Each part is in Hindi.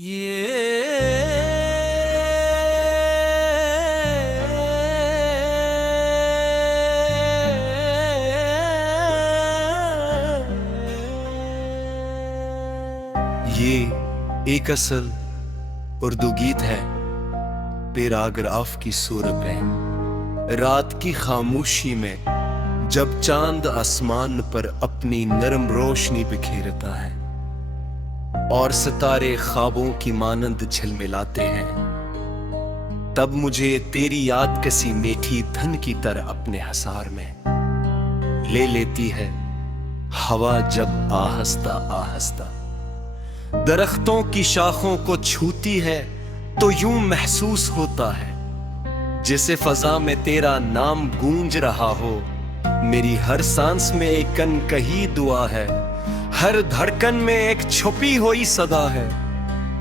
ये एक असल उर्दू गीत है, पैराग्राफ की सूरत में। रात की खामोशी में जब चांद आसमान पर अपनी नरम रोशनी बिखेरता है और सितारे ख्वाबों की मानंद झिलमिलाते हैं, तब मुझे तेरी याद किसी मीठी धन की तरह अपने हसार में ले लेती है। हवा जब आहिस्ता आहिस्ता दरख्तों की शाखों को छूती है तो यूं महसूस होता है जैसे फजा में तेरा नाम गूंज रहा हो। मेरी हर सांस में एक अनकही दुआ है, हर धड़कन में एक छुपी हुई सदा है,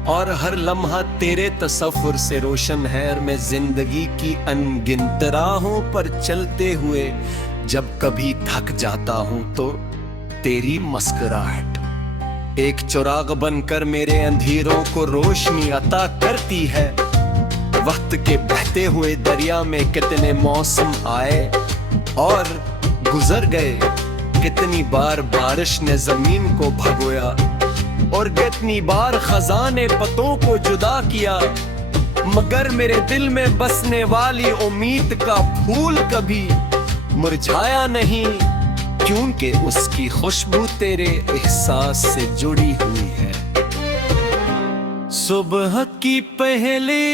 और हर लम्हा तेरे तसव्वुर से रोशन है। और मैं जिंदगी की अनगिनत राहों पर चलते हुए जब कभी थक जाता हूं तो तेरी मुस्कुराहट एक चिराग बनकर मेरे अंधेरों को रोशनी अता करती है। वक्त के बहते हुए दरिया में कितने मौसम आए और गुजर गए, कितनी बार बारिश ने जमीन को भगोया और कितनी बार खजा ने पत्तों को जुदा किया, मगर मेरे दिल में बसने वाली उम्मीद का फूल कभी मुरझाया नहीं, क्योंकि उसकी खुशबू तेरे एहसास से जुड़ी हुई है। सुबह की पहली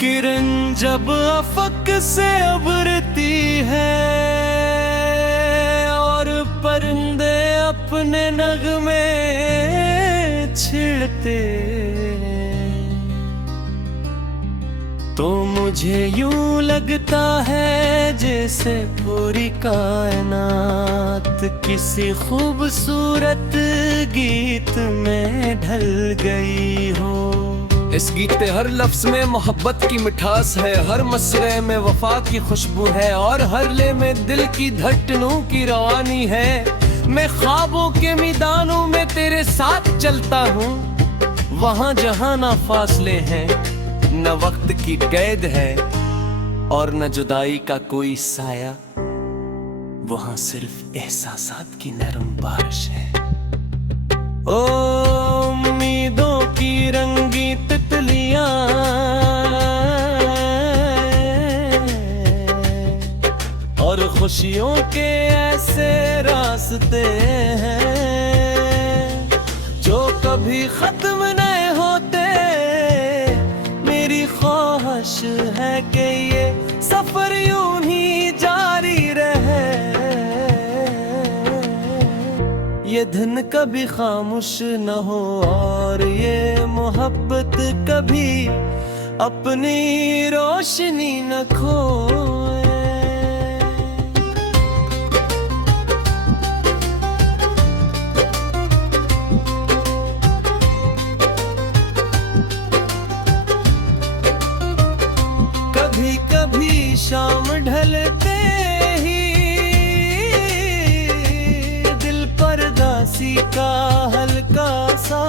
किरण जब अफक से उभरती है और परिंदे अपने नगमे छिड़ते, तो मुझे यूं लगता है जैसे पूरी कायनात किसी खूबसूरत गीत में ढल गई हो। इस गीत के हर लफ्ज में मोहब्बत की मिठास है, हर मसरे में वफा की खुशबू है और हर ले में दिल की धड़कनों की रवानी है। मैं ख्वाबों के मैदानों में तेरे साथ चलता हूँ, वहाँ जहाँ ना फासले हैं, न वक्त की कैद है और न जुदाई का कोई साया, वहाँ सिर्फ एहसासात की नरम बारिश है। ओ उम्मीदों की रंगी तितलियां और खुशियों के ऐसे रास्ते हैं जो कभी खत्म नहीं होते। मेरी ख्वाहिश है कि ये सफर यूं ही जारी रहे, ये धन कभी खामोश न हो और ये मोहब्बत कभी अपनी रोशनी न खोए। कभी कभी शाम ढलते ही दिल पर दासी का हल्का सा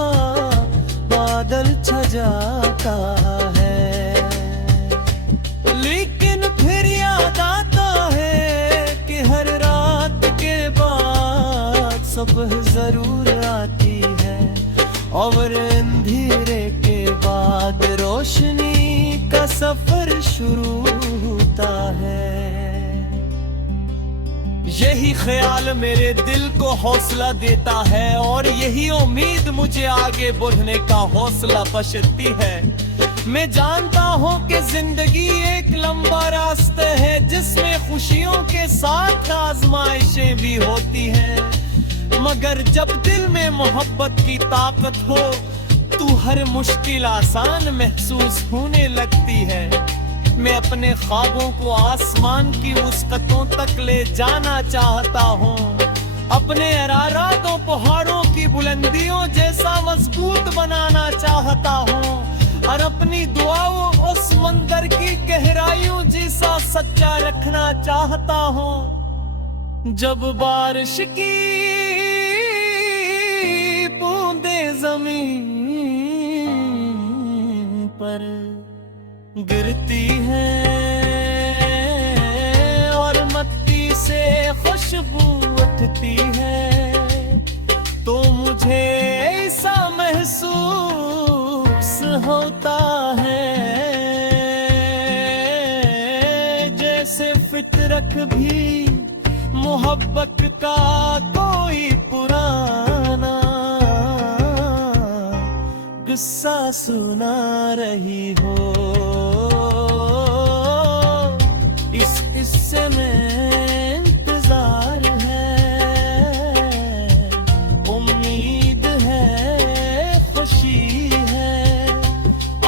बादल छा जाता है, लेकिन फिर याद आता है कि हर रात के बाद सुबह जरूर आती है और अंधेरे के बाद रोशनी का सफर शुरू होता है। यही ख्याल मेरे दिल को हौसला देता है और यही उम्मीद मुझे आगे बढ़ने का हौसला बख्शती है। मैं जानता हूँ कि जिंदगी एक लंबा रास्ता है जिसमें खुशियों के साथ आजमाइशें भी होती हैं, मगर जब दिल में मोहब्बत की ताकत हो तो हर मुश्किल आसान महसूस होने लगती है। मैं अपने ख्वाबों को आसमान की वसअतों तक ले जाना चाहता हूँ, अपने अरारातों पहाड़ों की बुलंदियों जैसा मजबूत बनाना चाहता हूँ और अपनी दुआओं उस मंदिर की गहराइयों जैसा सच्चा रखना चाहता हूँ। जब बारिश की बूंदे जमीन पर गिरती हैं और मिट्टी से खुशबू उठती है, तो मुझे ऐसा महसूस होता है जैसे फितरत भी मोहब्बत का कोई पुराना किस्सा सुना रही हो। इस किस्से में इंतजार है, उम्मीद है, खुशी है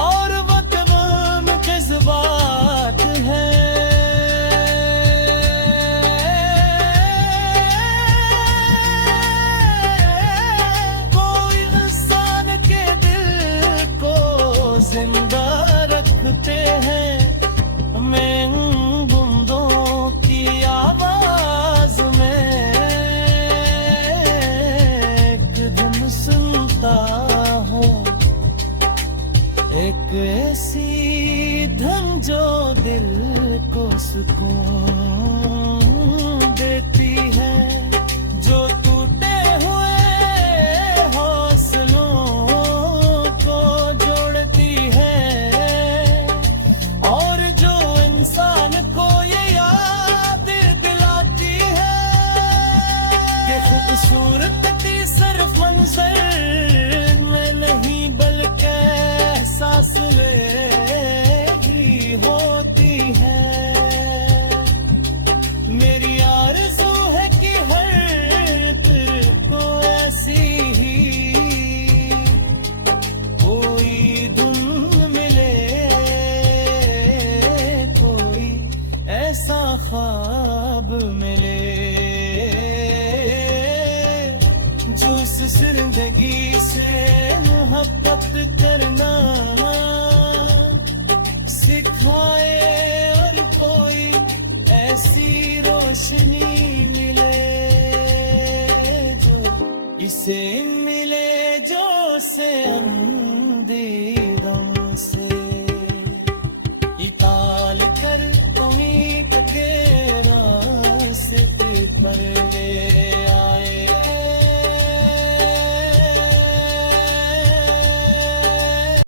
और वो तमाम जज्बात है। कोई इंसान के दिल को जिंदा रखते हैं, मैं बूंदों की आवाज में एक धुन सुनता हूँ, एक ऐसी धुन जो दिल को सुकून देती है, जो टूटे हुए हौसलों को जोड़ती है और जो इंसान को ये याद दिलाती है कि खूबसूरत सिर्फ मंजर में नहीं बल्कि एहसास में भी होती है। मेरी आरज़ू है कि हर दिल को ऐसी ही कोई धुन मिले, कोई ऐसा ख्वाब मिले जो इस जिंदगी से मोहब्बत करना सिखाए और कोई ऐसी रोशनी मिले जो इसे मिले जो से अंधेरों से इताल कर तुम्हें के रास्ते पर